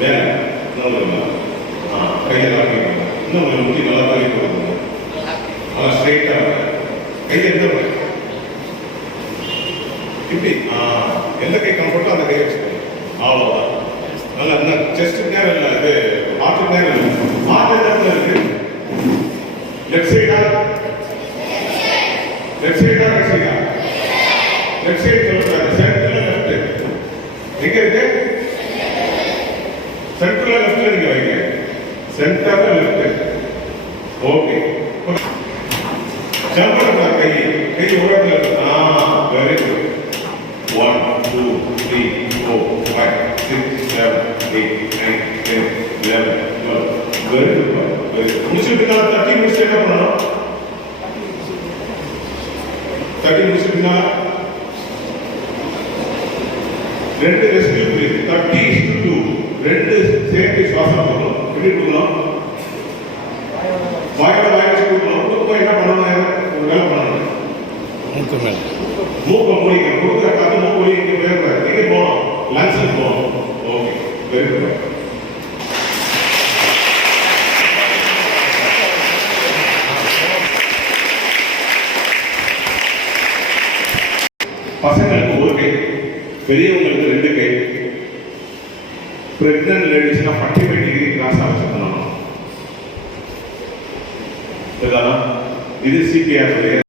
வேற இன்னும் கையெல்லாம் இன்னும் கொஞ்சம் முட்டி நல்லா தள்ளி கொடுக்கணும். நல்லா ஸ்ட்ரைட்டாக கையை எந்த இப்படி எந்த கை கம்ஃபர்ட்டோ அந்த கையை வச்சுக்கணும். அவ்வளோதான். நல்லா இந்த செஸ்ட் நேரம் இல்லை, இது ஹார்ட் நேரம் இல்லை. ஹார்ட் நேரத்தில் இருக்கு. லெஃப்ட் சைடா லெஃப்ட் சைடா ரைட் சைடா லெஃப்ட் சைடு சொல்லக்கூடாது. சென்டர்ல லெஃப்ட் எங்க இருக்கு? சென்டர்ல லெஃப்ட்ல நீங்க வைங்க. சென்டர்ல லெஃப்ட். ஓகே. ஜம்ப் பண்ணா கை ஓரத்துல இருக்கு. Very good. 1 2 3 4 5 6 7 8 9 10 11 12. Very good. முடிச்சுட்டு தட்டி முடிச்சு என்ன பண்ணணும்? தட்டி முடிச்சுட்டுனா ரெண்டு ரெஸ்கியூ பிரீத் 30:2 ரெண்டு சேர்த்து சுவாசம் பண்ணணும். எப்படி கொடுக்கணும்? வாயோட வாய் வச்சு கொடுக்கணும். இப்போ என்ன பண்ணணும்? ஒரு வேலை பண்ணணும். மூக்க மூடிக்கணும். கொடுக்குற காத்து மூக்க மூடிக்க போயிடக்கூடாது. எங்கே போகணும்? லங்ஸுக்கு போகணும். Okay, very good. பசங்களுக்கு ஒரு கை, பெரியவங்களுக்கு 2 கை. பிரெக்னன்ட் லேடிஸ்னா 45 டிகிரி கிராஸா வச்சுக்கணும். இது சிபிஆர்